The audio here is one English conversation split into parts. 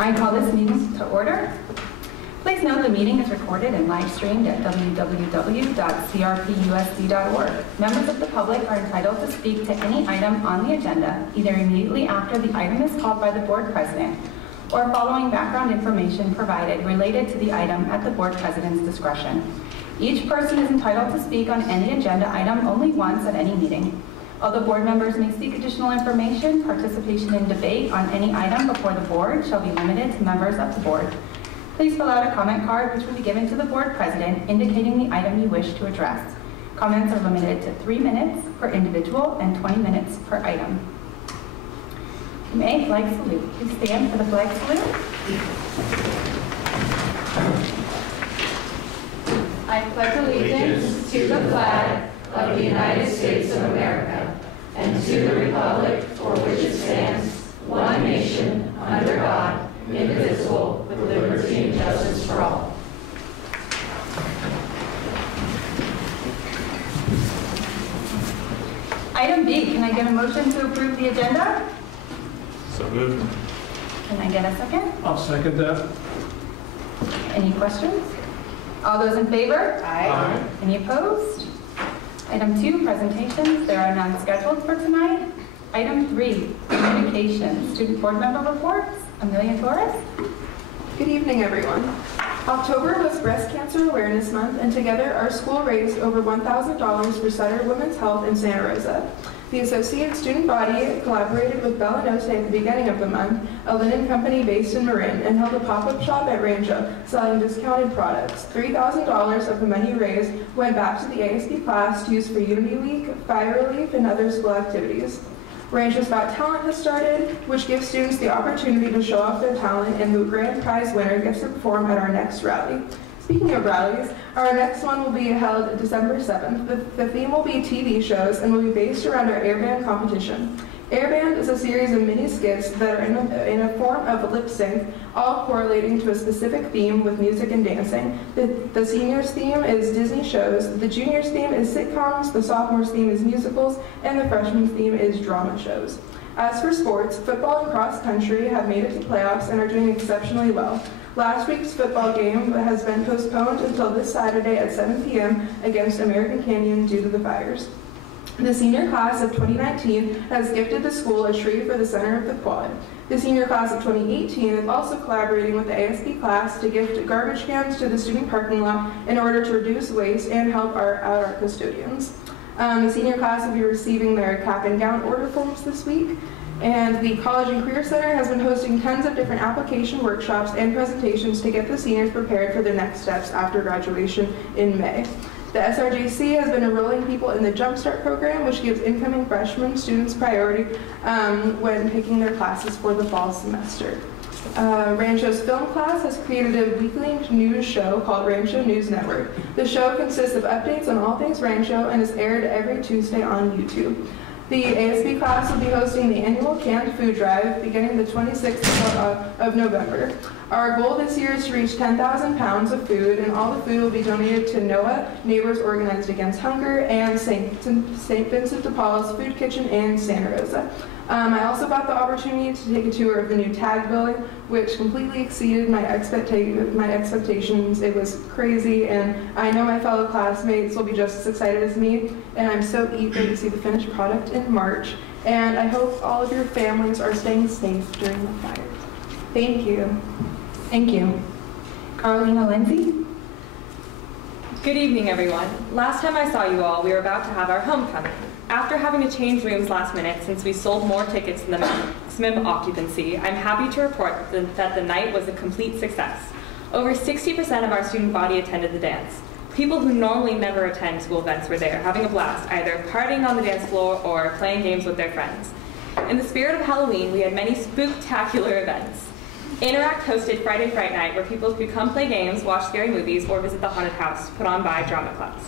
I call this meeting to order. Please note the meeting is recorded and live streamed at www.crpusd.org. Members of the public are entitled to speak to any item on the agenda, either immediately after the item is called by the board president, or following background information provided related to the item at the board president's discretion. Each person is entitled to speak on any agenda item only once at any meeting. Although board members may seek additional information, participation in debate on any item before the board shall be limited to members of the board. Please fill out a comment card which will be given to the board president indicating the item you wish to address. Comments are limited to 3 minutes per individual and 20 minutes per item. You may flag salute. Please stand for the flag salute. I pledge allegiance to the flag of the United States of America and to the republic for which it stands, one nation, under God, indivisible, with liberty and justice for all. Item B, can I get a motion to approve the agenda? So moved. Can I get a second? I'll second that. Any questions? All those in favor? Aye. Any opposed? Item 2, presentations. There are none scheduled for tonight. Item 3, communications. Student board member reports. Amelia Torres. Good evening, everyone. October was Breast Cancer Awareness Month, and together our school raised over $1,000 for Sutter Women's Health in Santa Rosa. The Associated Student Body collaborated with Bella Notte at the beginning of the month, a linen company based in Marin, and held a pop-up shop at Rancho selling discounted products. $3,000 of the money raised went back to the ASB class to use for Unity Week, Fire Relief, and other school activities. Rancho's Got Talent has started, which gives students the opportunity to show off their talent, and the grand prize winner gets to perform at our next rally. Speaking of rallies, our next one will be held December 7th. The theme will be TV shows and will be based around our airband competition. Airband is a series of mini skits that are in a form of lip sync, all correlating to a specific theme with music and dancing. The seniors' theme is Disney shows, the juniors' theme is sitcoms, the sophomores' theme is musicals, and the freshmen's theme is drama shows. As for sports, football and cross country have made it to playoffs and are doing exceptionally well. Last week's football game has been postponed until this Saturday at 7 p.m. against American Canyon due to the fires. The senior class of 2019 has gifted the school a tree for the center of the quad. The senior class of 2018 is also collaborating with the ASB class to gift garbage cans to the student parking lot in order to reduce waste and help out our custodians. The senior class will be receiving their cap and gown order forms this week. And the College and Career Center has been hosting tons of different application workshops and presentations to get the seniors prepared for their next steps after graduation in May. The SRJC has been enrolling people in the Jumpstart program, which gives incoming freshman students priority when picking their classes for the fall semester. Rancho's film class has created a weekly news show called Rancho News Network. The show consists of updates on all things Rancho and is aired every Tuesday on YouTube. The ASB class will be hosting the annual canned food drive beginning the 26th of November. Our goal this year is to reach 10,000 pounds of food, and all the food will be donated to NOAA, Neighbors Organized Against Hunger, and St. Vincent de Paul's Food Kitchen in Santa Rosa. I also got the opportunity to take a tour of the new tag building, which completely exceeded my expectations. It was crazy, and I know my fellow classmates will be just as excited as me, and I'm so eager to see the finished product in March. And I hope all of your families are staying safe during the fires. Thank you. Thank you. Carolina Lindsay. Good evening, everyone. Last time I saw you all, we were about to have our homecoming. After having to change rooms last minute since we sold more tickets than the maximum occupancy, I'm happy to report that the night was a complete success. Over 60% of our student body attended the dance. People who normally never attend school events were there, having a blast, either partying on the dance floor or playing games with their friends. In the spirit of Halloween, we had many spooktacular events. Interact hosted Friday Fright Night, where people could come play games, watch scary movies, or visit the haunted house put on by drama class.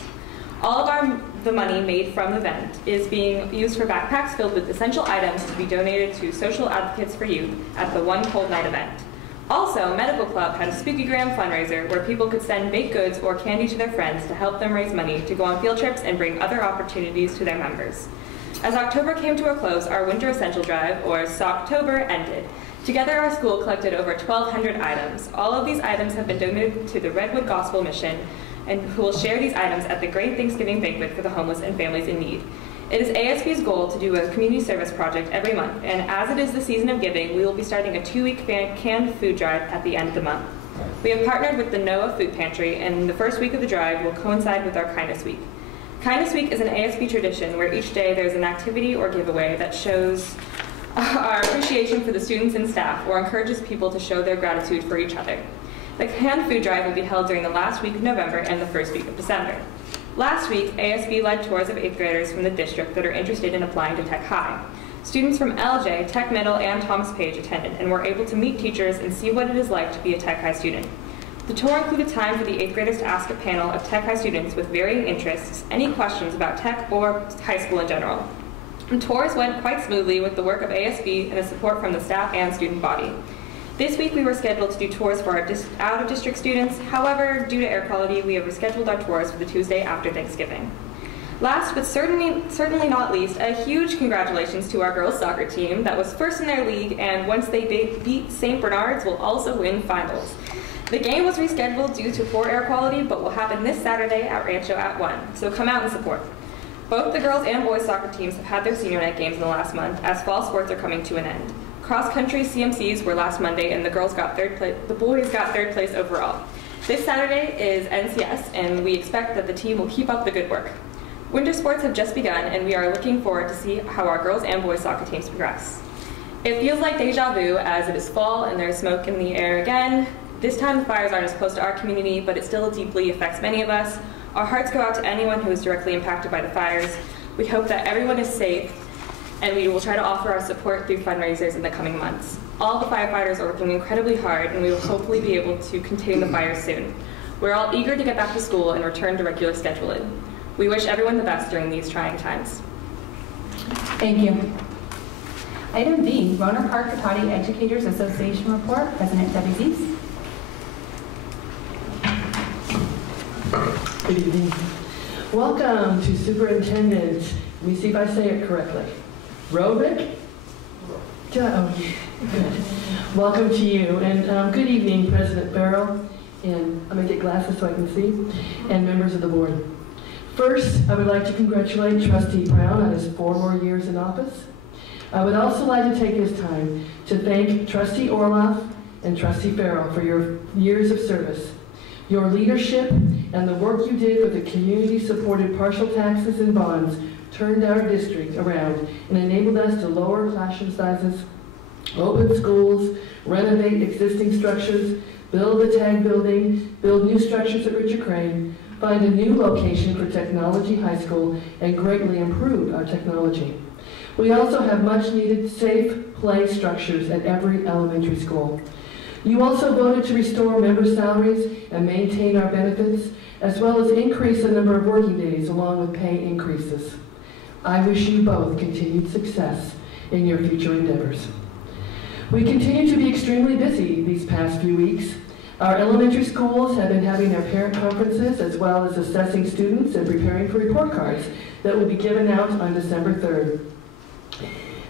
All of the money made from the event is being used for backpacks filled with essential items to be donated to Social Advocates for Youth at the One Cold Night event. Also, Medical Club had a Spookygram fundraiser where people could send baked goods or candy to their friends to help them raise money to go on field trips and bring other opportunities to their members. As October came to a close, our Winter Essential Drive, or Socktober, ended. Together, our school collected over 1,200 items. All of these items have been donated to the Redwood Gospel Mission, and who will share these items at the Great Thanksgiving Banquet for the homeless and families in need. It is ASB's goal to do a community service project every month, and as it is the season of giving, we will be starting a 2-week canned food drive at the end of the month. We have partnered with the NOAA Food Pantry, and the first week of the drive will coincide with our Kindness Week. Kindness Week is an ASB tradition where each day there's an activity or giveaway that shows our appreciation for the students and staff or encourages people to show their gratitude for each other. The canned food drive will be held during the last week of November and the first week of December. Last week, ASB led tours of 8th graders from the district that are interested in applying to Tech High. Students from LJ, Tech Middle, and Thomas Page attended and were able to meet teachers and see what it is like to be a Tech High student. The tour included time for the 8th graders to ask a panel of Tech High students with varying interests any questions about Tech or high school in general. The tours went quite smoothly with the work of ASB and the support from the staff and student body. This week we were scheduled to do tours for our out-of-district students. However, due to air quality, we have rescheduled our tours for the Tuesday after Thanksgiving. Last but certainly not least, a huge congratulations to our girls soccer team that was first in their league, and once they beat St. Bernard's, will also win finals. The game was rescheduled due to poor air quality, but will happen this Saturday at Rancho at 1, so come out and support. Both the girls and boys soccer teams have had their senior night games in the last month as fall sports are coming to an end. Cross-country CMCs were last Monday, and the boys got third place overall. This Saturday is NCS, and we expect that the team will keep up the good work. Winter sports have just begun, and we are looking forward to see how our girls and boys soccer teams progress. It feels like deja vu as it is fall and there is smoke in the air again. This time the fires aren't as close to our community, but it still deeply affects many of us. Our hearts go out to anyone who is directly impacted by the fires. We hope that everyone is safe, and we will try to offer our support through fundraisers in the coming months. All the firefighters are working incredibly hard, and we will hopefully be able to contain the fires soon. We're all eager to get back to school and return to regular scheduling. We wish everyone the best during these trying times. Thank you. Item B, Rohnert Park Cotati Educators Association Report, President Debbie Zeese. Good evening. Welcome to Superintendent, let me see if I say it correctly, Rohrick? Oh, good. Welcome to you, and good evening, President Farrell, and I'm going to get glasses so I can see, and members of the board. First, I would like to congratulate Trustee Brown on his 4 more years in office. I would also like to take this time to thank Trustee Orloff and Trustee Farrell for your years of service. Your leadership and the work you did with the community-supported partial taxes and bonds turned our district around and enabled us to lower classroom sizes, open schools, renovate existing structures, build the TAG building, build new structures at Richard Crane, find a new location for Technology High School, and greatly improve our technology. We also have much-needed safe play structures at every elementary school. You also voted to restore member salaries and maintain our benefits, as well as increase the number of working days along with pay increases. I wish you both continued success in your future endeavors. We continue to be extremely busy these past few weeks. Our elementary schools have been having their parent conferences as well as assessing students and preparing for report cards that will be given out on December 3rd.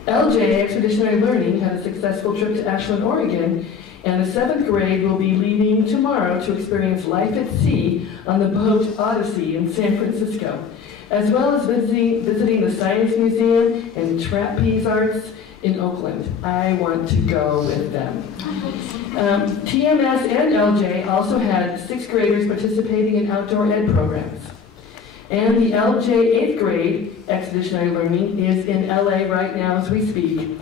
LJ Expeditionary Learning had a successful trip to Ashland, Oregon, and the 7th grade will be leaving tomorrow to experience life at sea on the boat Odyssey in San Francisco, as well as visiting the Science Museum and Trapeze Arts in Oakland. I want to go with them. TMS and LJ also had 6th graders participating in outdoor ed programs. And the LJ 8th grade Expeditionary Learning is in LA right now as we speak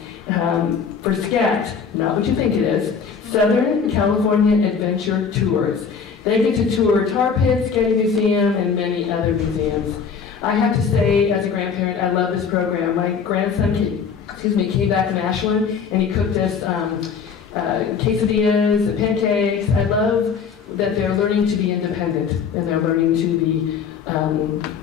for SCAT, not what you think it is, Southern California Adventure Tours. They get to tour Tar Pits, Getty Museum, and many other museums. I have to say, as a grandparent, I love this program. My grandson came back from Ashland, and he cooked us quesadillas and pancakes. I love that they're learning to be independent, and they're learning to be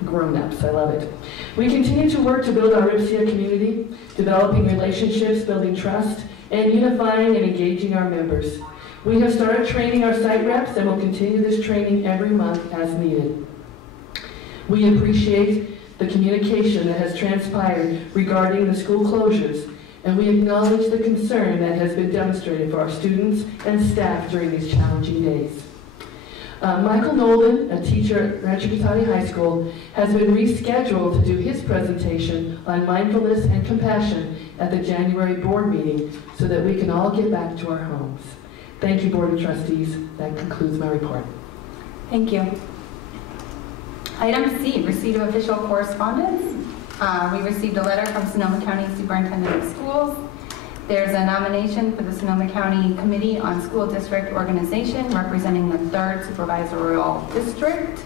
grown-ups. I love it. We continue to work to build our Ripsia community, developing relationships, building trust, and unifying and engaging our members. We have started training our site reps and will continue this training every month as needed. We appreciate the communication that has transpired regarding the school closures, and we acknowledge the concern that has been demonstrated for our students and staff during these challenging days. Michael Nolan, a teacher at Rancho Cotati High School, has been rescheduled to do his presentation on mindfulness and compassion at the January board meeting so that we can all get back to our homes. Thank you, Board of Trustees. That concludes my report. Thank you. Item C, receipt of official correspondence. We received a letter from Sonoma County Superintendent of Schools. There's a nomination for the Sonoma County Committee on School District Organization representing the 3rd Supervisorial District.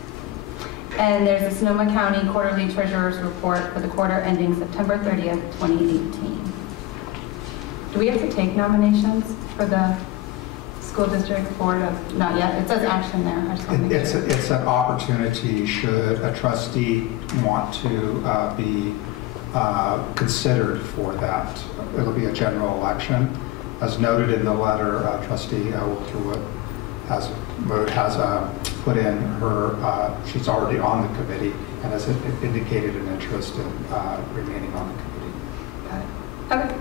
And there's a Sonoma County Quarterly Treasurer's Report for the quarter ending September 30th, 2018. Do we have to take nominations for the School District Board of, not yet, it says action there. I just want to make sure. It's an opportunity should a trustee want to be considered for that. It'll be a general election. As noted in the letter, Trustee Wilkerwood has put in her, she's already on the committee and has indicated an interest in remaining on the committee. Okay.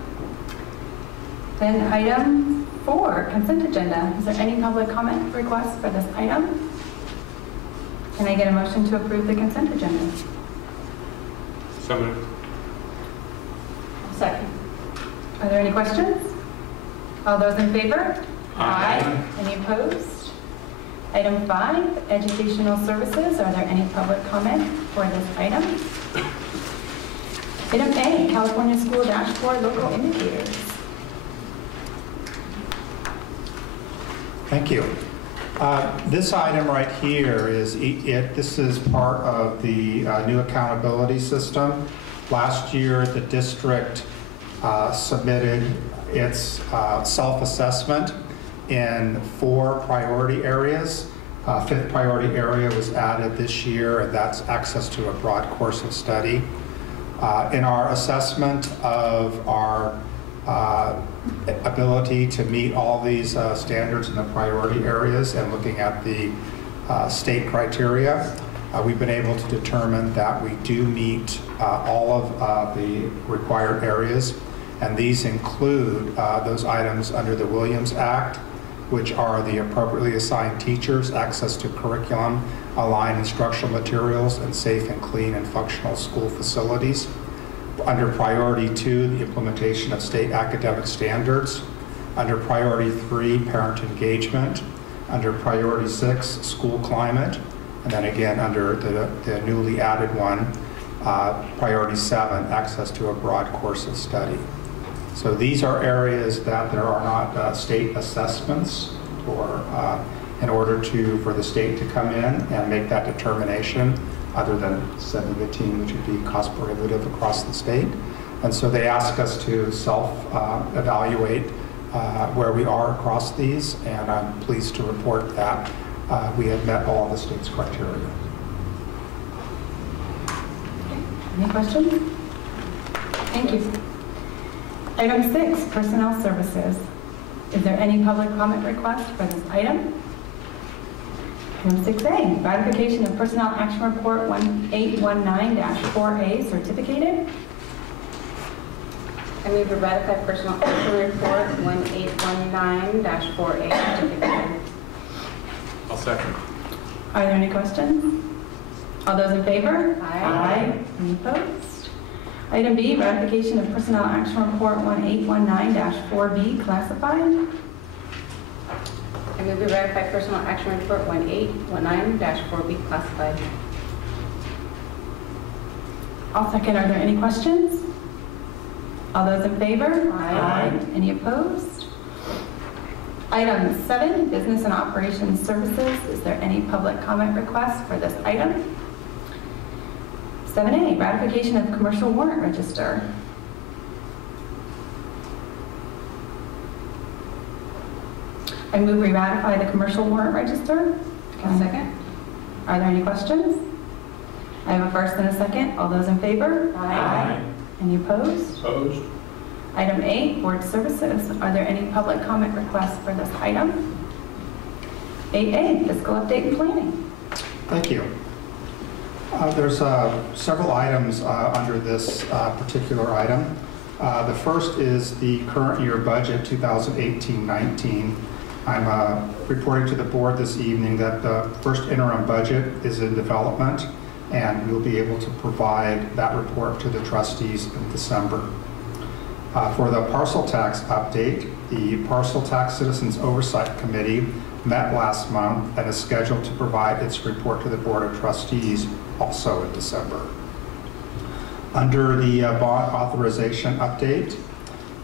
Then item 4, consent agenda. Is there any public comment requests for this item? Can I get a motion to approve the consent agenda? So moved. Second. Are there any questions? All those in favor? Aye. Any opposed? Item 5, educational services. Are there any public comment for this item? Item A, California School Dashboard Local Indicators. Thank you. This item right here is, this is part of the new accountability system. Last year, the district submitted its self-assessment in 4 priority areas. 5th priority area was added this year, and that's access to a broad course of study. In our assessment of our ability to meet all these standards in the priority areas and looking at the state criteria, we've been able to determine that we do meet all of the required areas, and these include those items under the Williams Act, which are the appropriately assigned teachers, access to curriculum, aligned instructional materials, and safe and clean and functional school facilities. Under priority 2, the implementation of state academic standards. Under priority 3, parent engagement. Under priority 6, school climate. And then again, under the newly added one, priority 7, access to a broad course of study. So these are areas that there are not state assessments or in order for the state to come in and make that determination, other than sending a team, which would be cost prohibitive across the state. And so they ask us to self-evaluate where we are across these, and I'm pleased to report that we have met all of the state's criteria. Any questions? Thank you. Item 6, personnel services. Is there any public comment request for this item? Item 6A, ratification of personnel action report 1819-4A certificated. I move to ratify personnel action report 1819-4A certificated. I'll second. Are there any questions? All those in favor? Aye. Any opposed? Item B, ratification of personnel action report 1819-4B classified. I move to ratify personnel action report 1819-4B classified. I'll second. Are there any questions? All those in favor? Aye. Any opposed? Item 7, business and operations services. Is there any public comment requests for this item? 7A, ratification of commercial warrant register. I move we ratify the commercial warrant register. I'll second. Are there any questions? I have a first and a second. All those in favor? Aye. Any opposed? Opposed? Item 8, board services. Are there any public comment requests for this item? 8A, fiscal update and planning. Thank you. There's several items under this particular item. The first is the current year budget, 2018-19. I'm reporting to the board this evening that the first interim budget is in development, and we'll be able to provide that report to the trustees in December. For the parcel tax update, the Parcel Tax Citizens Oversight Committee met last month and is scheduled to provide its report to the Board of Trustees also in December. Under the bond authorization update,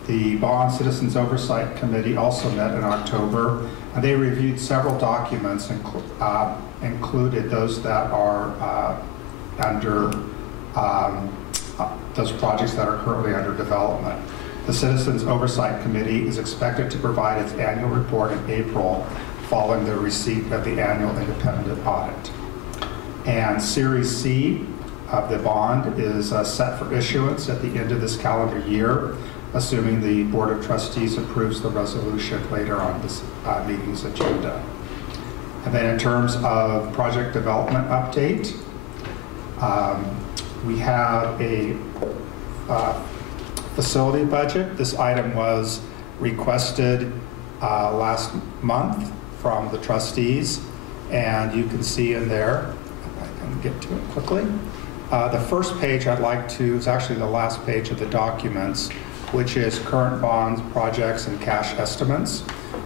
the Bond Citizens Oversight Committee also met in October, and they reviewed several documents, included those that are under those projects that are currently under development. The Citizens Oversight Committee is expected to provide its annual report in April following the receipt of the annual independent audit. And Series C of the bond is set for issuance at the end of this calendar year, assuming the Board of Trustees approves the resolution later on this meeting's agenda. And then in terms of project development update, we have a facility budget. This item was requested last month from the trustees, and you can see in there, if I can get to it quickly, the first page I'd like to, is actually the last page of the documents, which is current bonds, projects, and cash estimates,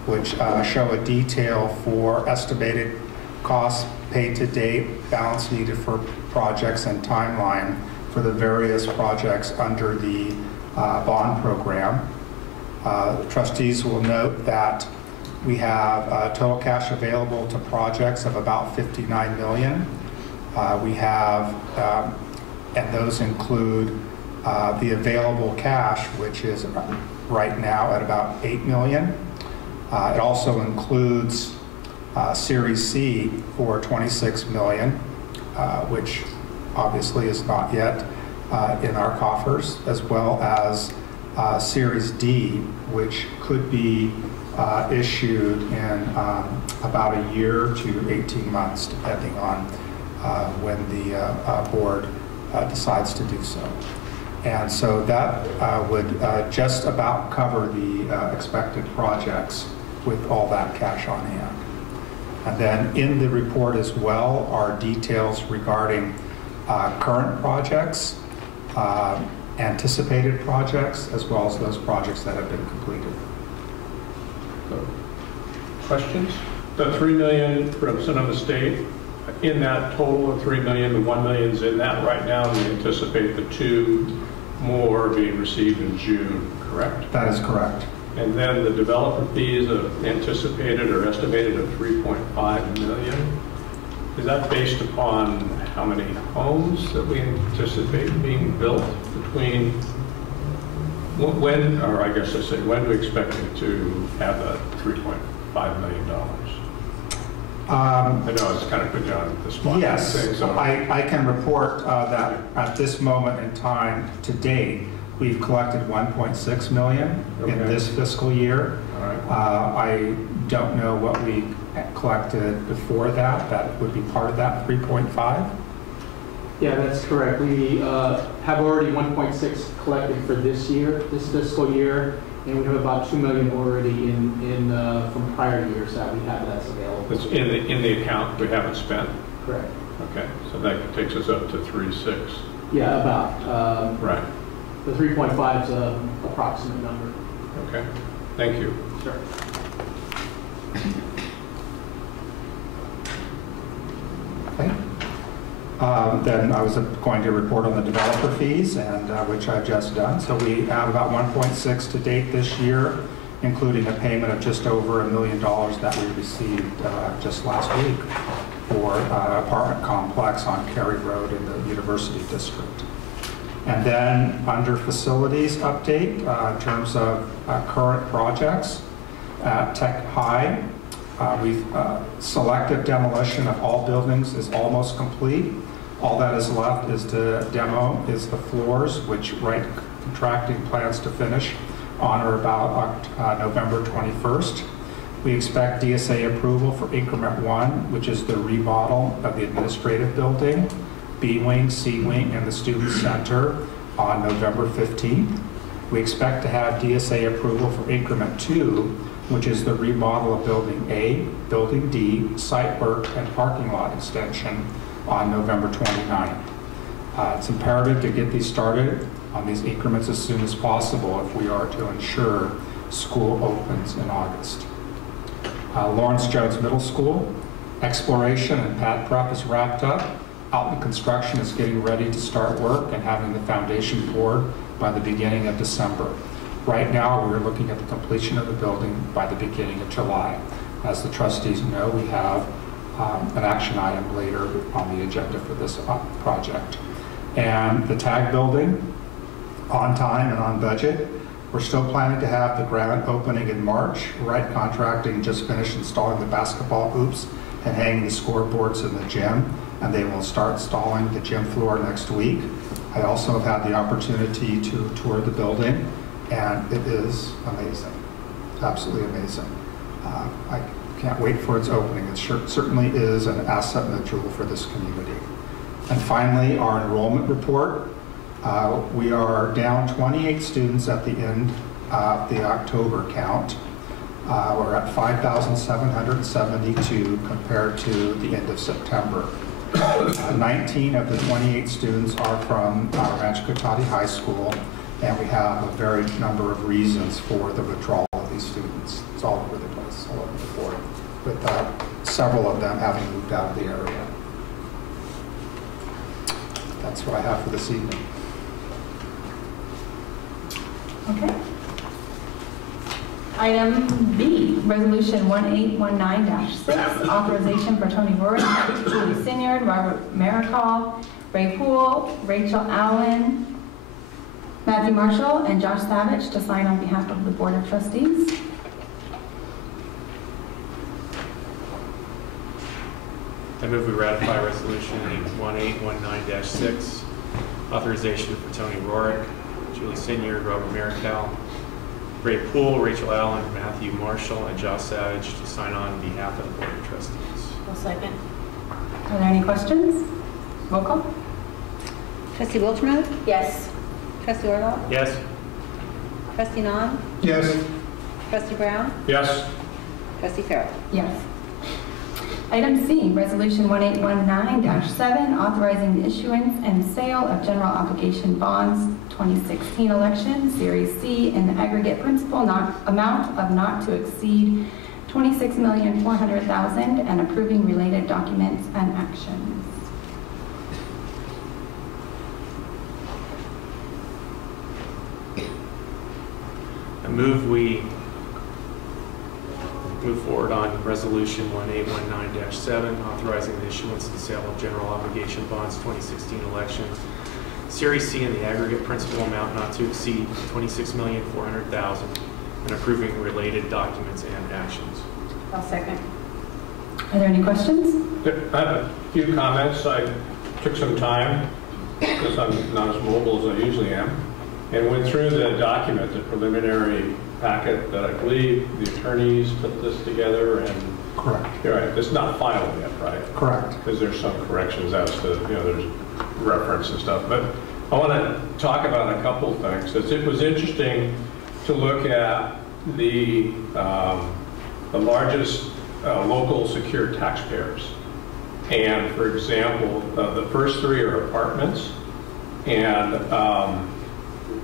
which show a detail for estimated costs paid to date, balance needed for projects, and timeline for the various projects under the bond program. Trustees will note that we have total cash available to projects of about $59 million. We have, and those include the available cash, which is right now at about $8 million. It also includes Series C for $26 million, which obviously is not yet in our coffers, as well as Series D, which could be issued in about a year to 18 months, depending on when the board decides to do so. And so that would just about cover the expected projects with all that cash on hand. And then in the report as well are details regarding current projects, anticipated projects, as well as those projects that have been completed. So, questions? The $3 million represent of the state. In that total of $3 million, the $1 million is in that right now. We anticipate the 2 more being received in June, correct? That is correct. And then the developer fees of anticipated or estimated of $3.5 million. Is that based upon how many homes that we anticipate being built between when, or I guess I say, when do we expect it to have that $3.5 million? I know it's kind of put you on the spot. Yes, so I can report that at this moment in time, to date, we've collected $1.6 million in this fiscal year. All right. I don't know what we collected before that. That would be part of that 3.5. Yeah, that's correct. We have already 1.6 collected for this year, this fiscal year, and we have about $2 million already in from prior years that we have that's available. It's in the account we haven't spent. Correct. Okay, so that takes us up to 3.6. Yeah, about. Right. The 3.5 is an approximate number. Okay, thank you. Sure. Okay. Then I was going to report on the developer fees, and which I've just done. So we have about 1.6 to date this year, including a payment of just over $1 million that we received just last week for an apartment complex on Cary Road in the University District. And then under facilities update, in terms of current projects at Tech High, we've selective demolition of all buildings is almost complete. All that is left is to demo is the floors, which Wright Contracting plans to finish on or about November 21st. We expect DSA approval for increment 1, which is the remodel of the administrative building, B Wing, C Wing, and the Student Center on November 15th. We expect to have DSA approval for increment 2, which is the remodel of Building A, Building D, site work, and parking lot extension on November 29th. It's imperative to get these started on these increments as soon as possible if we are to ensure school opens in August. Lawrence Jones Middle School, exploration and pad prep is wrapped up. Outlet Construction is getting ready to start work and having the foundation poured by the beginning of December. Right now, we're looking at the completion of the building by the beginning of July. As the trustees know, we have an action item later on the agenda for this project. And the TAG building, on time and on budget. We're still planning to have the grand opening in March. Wright Contracting just finished installing the basketball hoops and hanging the scoreboards in the gym, and they will start installing the gym floor next week. I also have had the opportunity to tour the building, and it is amazing, absolutely amazing. I can't wait for its opening. It certainly is an asset and a jewel for this community. And finally, our enrollment report. We are down 28 students at the end of the October count. We're at 5,772 compared to the end of September. 19 of the 28 students are from Rancho Cotati High School, and we have a very number of reasons for the withdrawal of these students. It's all over the place, all over the board, with several of them having moved out of the area. That's what I have for this evening. Okay. Item B, Resolution 1819-6, authorization for Tony Rohrich, Julie Sinyard, Robert Maricol, Ray Poole, Rachel Allen, Matthew Marshall, and Josh Savage to sign on behalf of the Board of Trustees. I move we ratify Resolution 1819-6, authorization for Tony Rohrich, Julie Sinyard, Robert Maricol, Ray Poole, Rachel Allen, Matthew Marshall, and Josh Savage to sign on behalf of the Board of Trustees. I'll second. Are there any questions? Roll call. Trustee Wilchermuth? Yes. Trustee Orloff? Yes. Trustee Nahn? Yes. Trustee Brown? Yes. Trustee Farrell? Yes. Item C, Resolution 1819-7, authorizing the issuance and sale of general obligation bonds 2016 election, Series C, in the aggregate principal amount of not to exceed $26,400,000 and approving related documents and actions. I move we move forward on Resolution 1819-7, authorizing the issuance and sale of general obligation bonds 2016 election, Series C, in the aggregate principal amount not to exceed $26,400,000 and approving related documents and actions. I'll second. Are there any questions? I have a few comments. I took some time, because I'm not as mobile as I usually am, and went through the document, the preliminary packet that I believe the attorneys put this together, and Correct. you're right, it's not final yet, right? Correct. Because there's some corrections as to, there's reference and stuff. But I want to talk about a couple things. It was interesting to look at the largest local secured taxpayers. And for example, the first three are apartments, and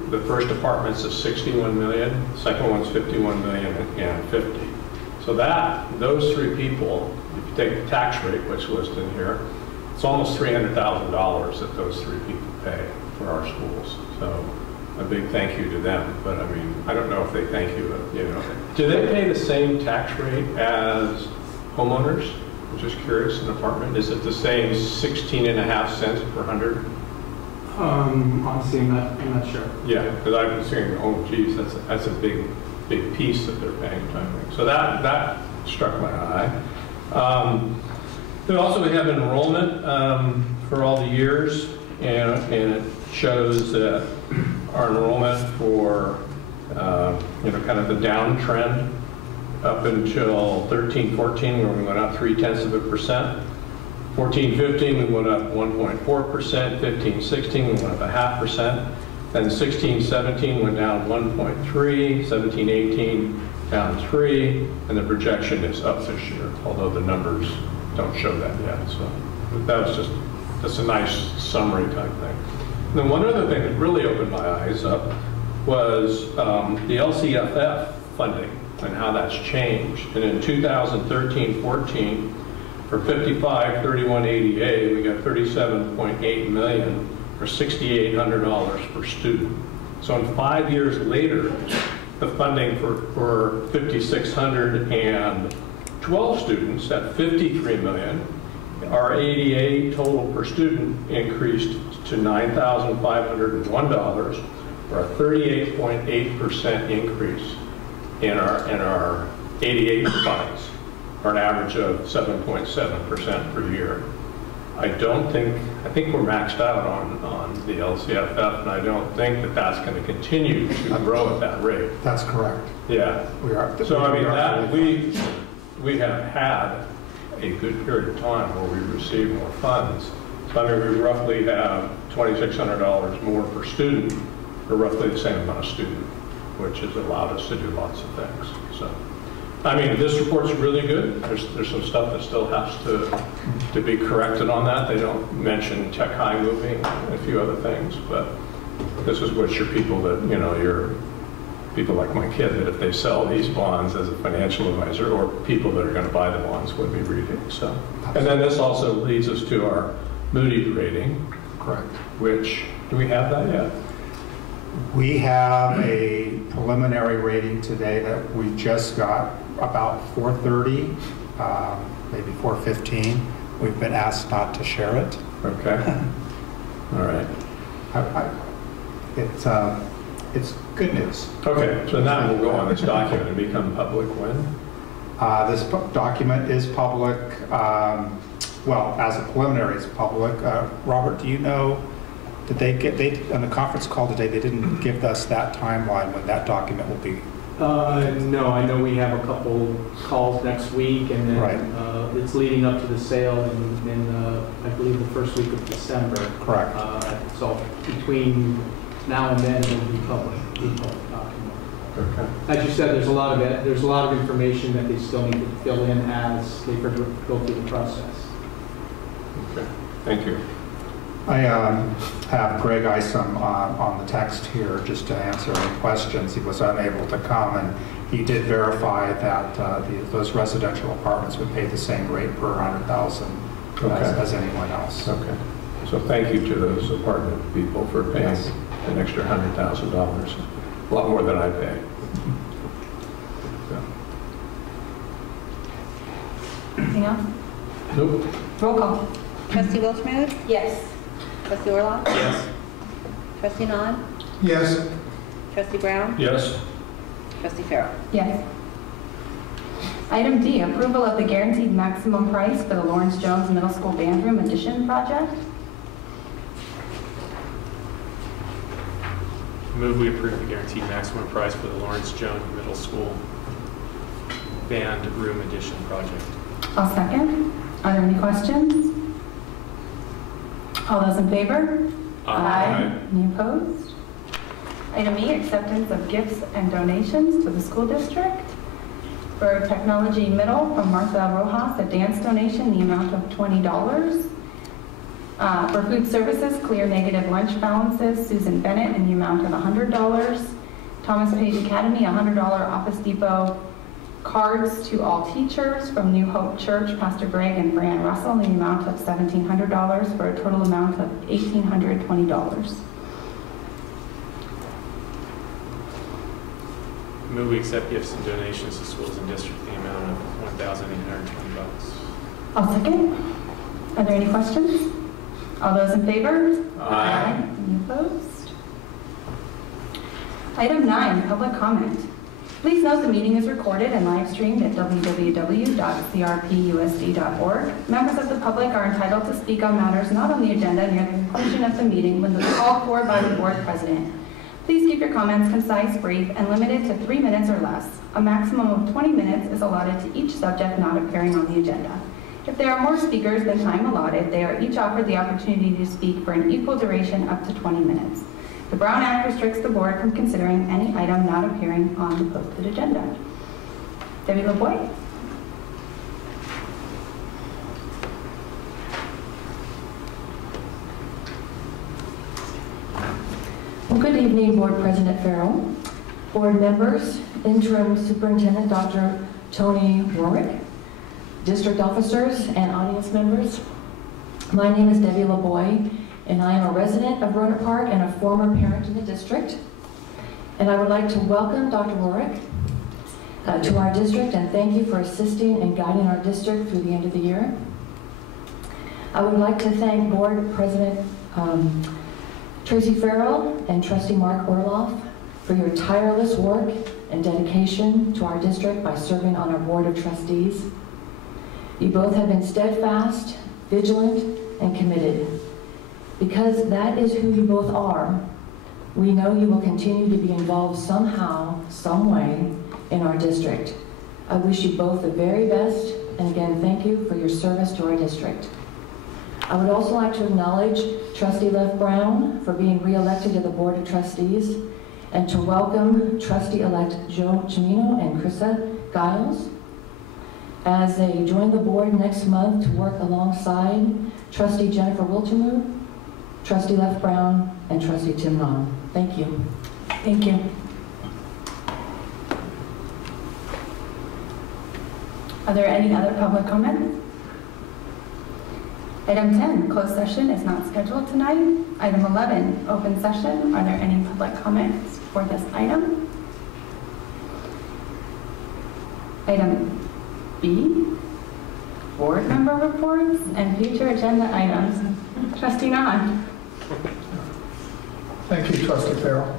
the first apartment's at 61 million, second one's 51 million and 50. So those three people, if you take the tax rate, which is listed in here, it's almost $300,000 that those three people pay for our schools. So a big thank you to them. But I mean, I don't know if they thank you, Do they pay the same tax rate as homeowners? I'm just curious, an apartment, is it the same 16.5 cents per 100? Honestly, I'm not sure. Yeah, because I was thinking, oh geez, that's a big piece that they're paying. So that struck my eye. Then also we have enrollment for all the years, and it shows that our enrollment for kind of the downtrend up until 13-14, where we went up 0.3%. 14-15, we went up 1.4%. 15-16, we went up 0.5%. Then 16-17 went down 1.3. 17-18 down 3, and the projection is up this year, although the numbers don't show that yet. So that was just a nice summary type thing. And then one other thing that really opened my eyes up was the LCFF funding and how that's changed. And in 2013-14, for 55-31 ADA, we got $37.8 million, or $6,800 per student. So in 5 years later, the funding for 5,612 students at $53 million, our ADA total per student increased to $9,501, or a 38.8% increase in our ADA funds, or an average of 7.7% per year. I think we're maxed out on the LCFF, and I don't think that that's going to continue to grow at that rate. That's correct. Yeah. We are. So I mean, we have had a good period of time where we receive more funds. So I mean, we roughly have $2,600 more per student, for roughly the same amount of student, which has allowed us to do lots of things. So, I mean, this report's really good. There's some stuff that still has to be corrected on that. They don't mention Tech High moving and a few other things, but this is what your people that, you know, your people like my kid, that if they sell these bonds as a financial advisor, or people that are going to buy the bonds would be reading. So, and then this also leads us to our Moody's rating. Correct. Which, do we have that yet? We have a preliminary rating today that we just got about 4:30, maybe 4:15. We've been asked not to share it. Okay. All right. It's good news. Okay, so that will go on this document and become public when? This document is public. Well, as a preliminary, it's public. Robert, do you know? Did they on the conference call today? They didn't give us that timeline when that document will be. No, I know we have a couple calls next week, and then right. It's leading up to the sale in I believe the first week of December. Correct. So between now and then, it will be public document. Okay. As you said, there's a lot of information that they still need to fill in as they go through the process. Okay. Thank you. I have Greg Isom on the text here just to answer any questions. He was unable to come, and he did verify that those residential apartments would pay the same rate per 100,000 as anyone else. Okay. So thank you to those apartment people for paying yes. an extra $100,000. A lot more than I pay. Anything else? Nope. Roll call. Trustee Wilchmuth? Yes. Trustee Orloff? Yes. Trustee Nahn? Yes. Trustee Brown? Yes. Trustee Farrell? Yes. Item D, approval of the guaranteed maximum price for the Lawrence Jones Middle School Band Room Addition project. Move we approve the guaranteed maximum price for the Lawrence Jones Middle School Band Room Addition project. I'll second. Are there any questions? All those in favor? Aye. Any opposed? Item E, acceptance of gifts and donations to the school district. For Technology Middle, from Martha Rojas, a dance donation, the amount of $20. For food services, clear negative lunch balances, Susan Bennett, in the amount of $100. Thomas Page Academy, $100 Office Depot cards to all teachers, from New Hope Church, Pastor Greg and Fran Russell, in the amount of $1,700, for a total amount of $1,820. Move we accept gifts and donations to schools and district in the amount of $1,820. I'll second. Are there any questions? All those in favor? Aye. Any opposed? Item 9, public comment. Please note the meeting is recorded and live streamed at www.crpusd.org. Members of the public are entitled to speak on matters not on the agenda near the conclusion of the meeting when called for by the board president. Please keep your comments concise, brief, and limited to 3 minutes or less. A maximum of 20 minutes is allotted to each subject not appearing on the agenda. If there are more speakers than time allotted, they are each offered the opportunity to speak for an equal duration up to 20 minutes. The Brown Act restricts the board from considering any item not appearing on the posted agenda. Debbie LaBoy. Well, good evening, Board President Farrell, board members, Interim Superintendent Dr. Tony Rohnert, district officers, and audience members. My name is Debbie LaBoy, and I am a resident of Rohnert Park and a former parent in the district. And I would like to welcome Dr. Rohnert to our district and thank you for assisting and guiding our district through the end of the year. I would like to thank Board President Tracy Farrell and Trustee Mark Orloff for your tireless work and dedication to our district by serving on our Board of Trustees. You both have been steadfast, vigilant, and committed. Because that is who you both are, we know you will continue to be involved somehow, some way, in our district. I wish you both the very best, and again, thank you for your service to our district. I would also like to acknowledge Trustee Lev Brown for being re-elected to the Board of Trustees, and to welcome Trustee-elect Joe Cimino and Krista Giles as they join the board next month to work alongside Trustee Jennifer Wiltermuth, Trustee Lev Brown, and Trustee Tim Ron. Thank you. Thank you. Are there any other public comments? Item 10, closed session is not scheduled tonight. Item 11, open session. Are there any public comments for this item? Item B, board member reports and future agenda items. Trustee Nahn. Thank you, Trustee Farrell.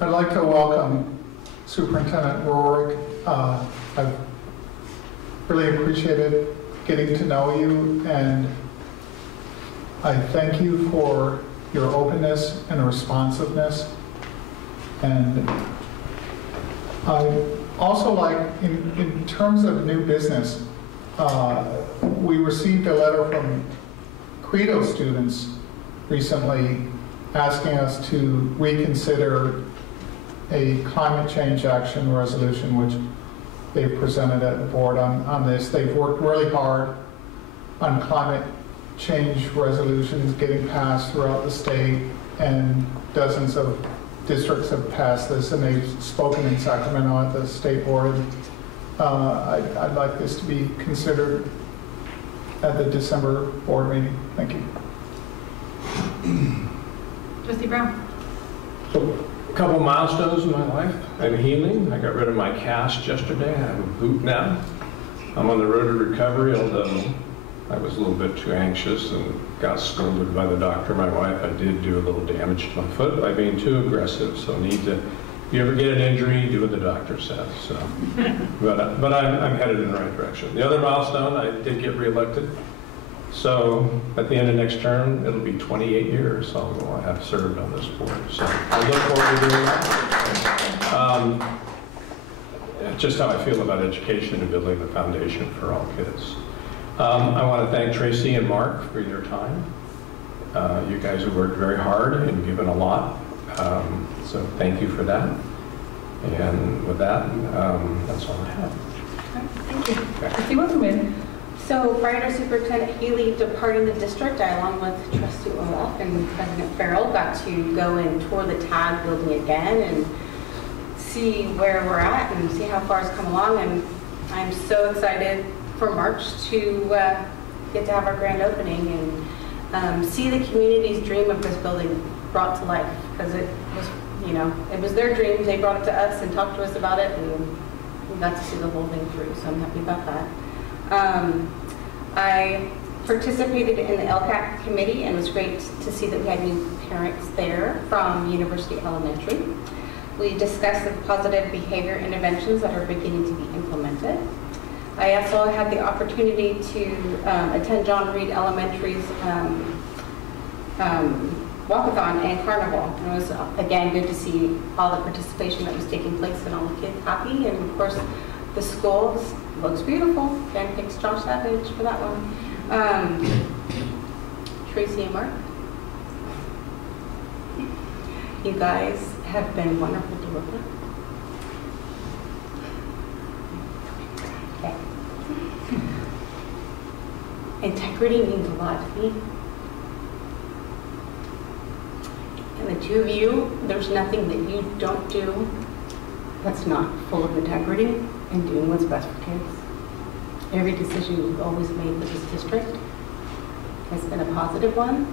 I'd like to welcome Superintendent Rohrich. I've really appreciated getting to know you, and I thank you for your openness and responsiveness. And I also like, in terms of new business, we received a letter from Credo students recently asking us to reconsider a climate change action resolution, which they've presented at the board on this. They've worked really hard on climate change resolutions getting passed throughout the state, and dozens of districts have passed this, and they've spoken in Sacramento at the state board. I'd like this to be considered at the December board meeting. Thank you. Trustee Brown. So, a couple milestones in my life. I'm healing. I got rid of my cast yesterday. I have a boot now. I'm on the road to recovery, although I was a little bit too anxious and got scolded by the doctor, my wife. I did do a little damage to my foot by being too aggressive, so need to, if you ever get an injury, do what the doctor says. So, but I'm headed in the right direction. The other milestone, I did get reelected. So at the end of next term, it'll be 28 years I'll have served on this board. So I look forward to doing that. Just how I feel about education and building the foundation for all kids. I want to thank Tracy and Mark for your time. You guys have worked very hard and given a lot. So thank you for that. And with that, that's all I have. Thank you. Trustee Wiltermuth. So prior to Superintendent Healy departing the district, I, along with Trustee Orloff and President Farrell, got to go and tour the TAG building again and see where we're at and see how far it's come along. And I'm so excited for March to get to have our grand opening and see the community's dream of this building brought to life, because it was, you know, it was their dream. They brought it to us and talked to us about it, and we got to see the whole thing through, so I'm happy about that. I participated in the LCAC committee, and it was great to see that we had new parents there from University Elementary. We discussed the positive behavior interventions that are beginning to be implemented. I also had the opportunity to attend John Reed Elementary's walkathon and carnival. And it was, again, good to see all the participation that was taking place and all the kids happy. And of course, The school looks beautiful. Again, thanks Josh Savage for that one. Tracy and Mark. You guys have been wonderful to work with. Okay. Integrity means a lot to me. And the two of you, there's nothing that you don't do that's not full of integrity and doing what's best for kids. Every decision you've always made for this district has been a positive one.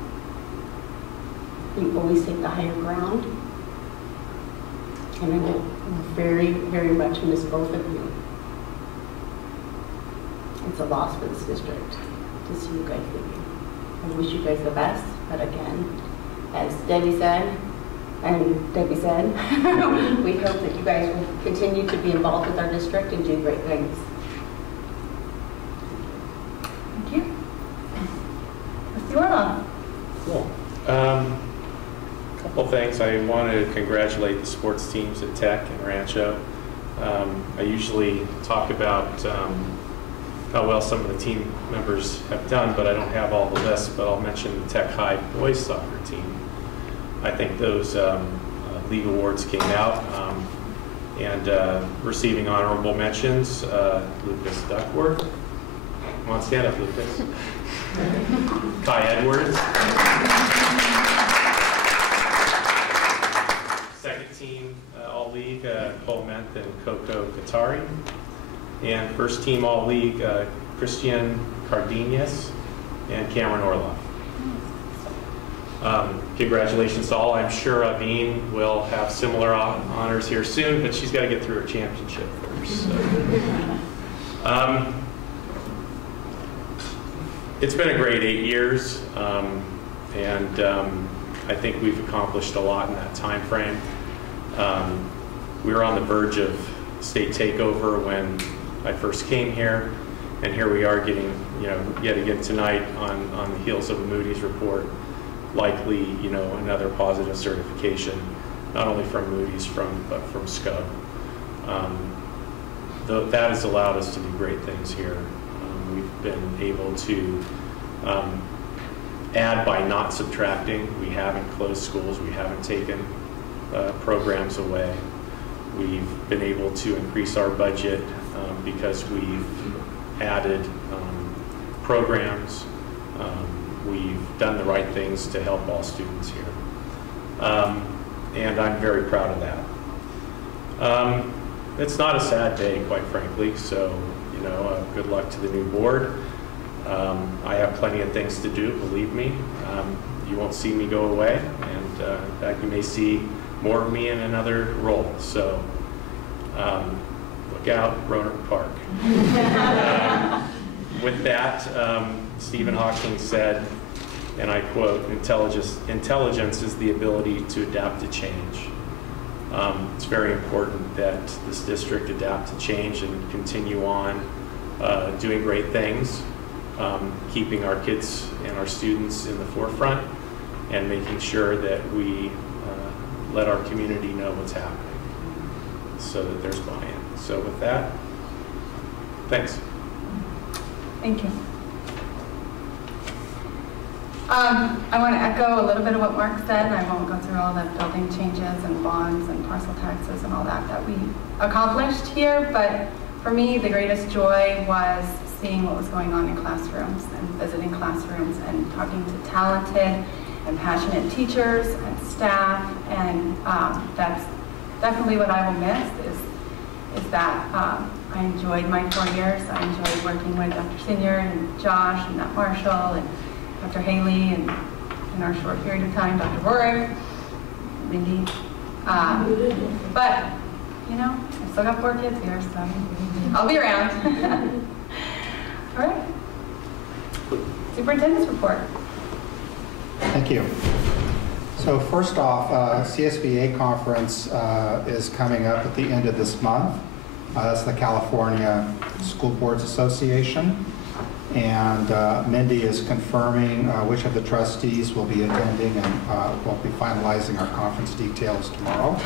You always take the higher ground. And I will very, very much miss both of you. It's a loss for this district to see you guys leaving. I wish you guys the best, but again, as Debbie said, we hope that you guys will continue to be involved with our district and do great things. Thank you. Mr. Orloff. Cool. Couple things. I want to congratulate the sports teams at Tech and Rancho. I usually talk about how well some of the team members have done, but I don't have all the lists, but I'll mention the Tech High boys soccer team. I think those league awards came out, and receiving honorable mentions, Lucas Duckworth. Come on, stand up, Lucas. Kai Edwards. Second team All-League, Cole Menth and Coco Cotati. And first team All-League, Christian Cardenas and Cameron Orloff. Congratulations to all. I'm sure Aveen will have similar honors here soon, but she's got to get through her championship first. So. It's been a great 8 years, and I think we've accomplished a lot in that time frame. We were on the verge of state takeover when I first came here, and here we are getting, yet again tonight on the heels of a Moody's report, likely, another positive certification, not only from Moody's, but from SCO. That has allowed us to do great things here. We've been able to add by not subtracting. We haven't closed schools. We haven't taken programs away. We've been able to increase our budget because we've added programs. We've done the right things to help all students here. And I'm very proud of that. It's not a sad day, quite frankly, so good luck to the new board. I have plenty of things to do, believe me. You won't see me go away, and in fact, you may see more of me in another role. So look out, Rohnert Park. With that, Stephen Hawking said, and I quote, intelligence is the ability to adapt to change. It's very important that this district adapt to change and continue on doing great things, keeping our kids and our students in the forefront, and making sure that we let our community know what's happening so that there's buy-in. So with that, thanks. Thank you. I want to echo a little bit of what Mark said. I won't go through all the building changes and bonds and parcel taxes and all that we accomplished here, but for me, the greatest joy was seeing what was going on in classrooms and visiting classrooms and talking to talented and passionate teachers and staff, and that's definitely what I will miss is that I enjoyed my 4 years. I enjoyed working with Dr. Senior and Josh and Matt Marshall and Dr. Haley, and in our short period of time, Dr. Rohrig, Mindy. But, I still got 4 kids here, so I'll be around. All right. Superintendent's report. Thank you. So first off, CSBA conference is coming up at the end of this month. That's the California School Boards Association. And Mindy is confirming which of the trustees will be attending, and we'll be finalizing our conference details tomorrow.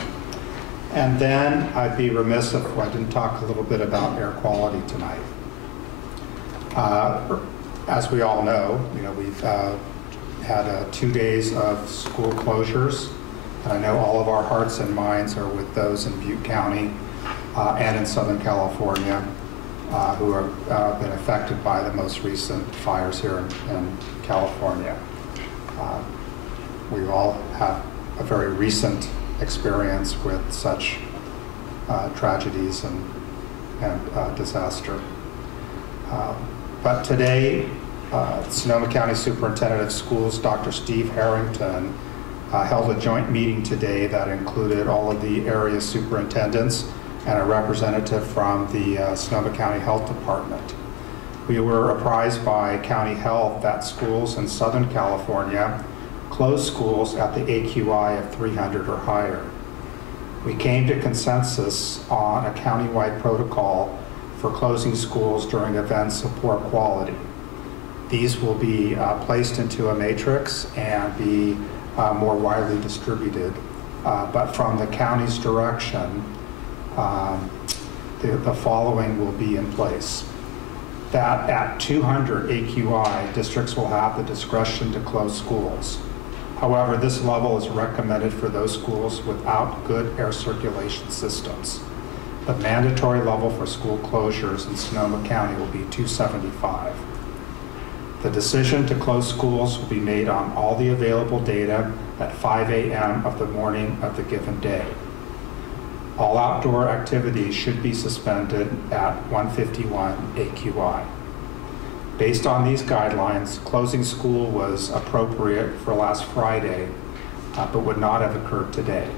And then I'd be remiss if I didn't talk a little bit about air quality tonight. As we all know, we've had 2 days of school closures. And I know all of our hearts and minds are with those in Butte County and in Southern California who have been affected by the most recent fires here in California. We all have a very recent experience with such tragedies and disaster. But today, Sonoma County Superintendent of Schools, Dr. Steve Harrington, held a joint meeting today that included all of the area superintendents and a representative from the Sonoma County Health Department. We were apprised by County Health that schools in Southern California closed schools at the AQI of 300 or higher. We came to consensus on a countywide protocol for closing schools during events of poor quality. These will be placed into a matrix and be more widely distributed. But from the county's direction, the following will be in place. That at 200 AQI, districts will have the discretion to close schools. However, this level is recommended for those schools without good air circulation systems. The mandatory level for school closures in Sonoma County will be 275. The decision to close schools will be made on all the available data at 5 a.m. of the morning of the given day. All outdoor activities should be suspended at 151 AQI. Based on these guidelines, closing school was appropriate for last Friday, but would not have occurred today.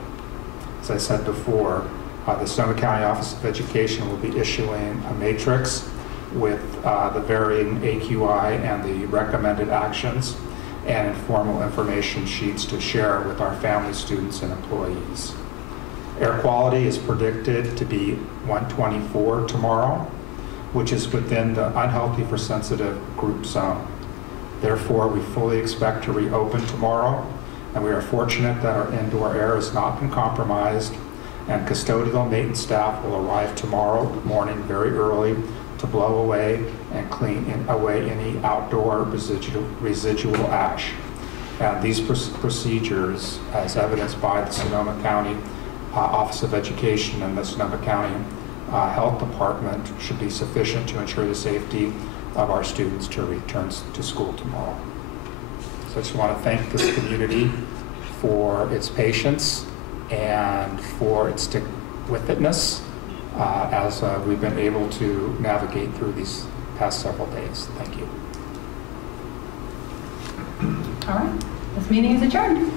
As I said before, the Sonoma County Office of Education will be issuing a matrix with the varying AQI and the recommended actions and informal information sheets to share with our family, students, and employees. Air quality is predicted to be 124 tomorrow, which is within the unhealthy for sensitive group zone. Therefore, we fully expect to reopen tomorrow, and we are fortunate that our indoor air has not been compromised, and custodial maintenance staff will arrive tomorrow morning very early to blow away and clean away any outdoor residual ash. And these procedures, as evidenced by the Sonoma County Office of Education and the Sonoma County Health Department, should be sufficient to ensure the safety of our students to return to school tomorrow. So I just want to thank this community for its patience and for its stick-with-itness as we've been able to navigate through these past several days. Thank you. All right, this meeting is adjourned.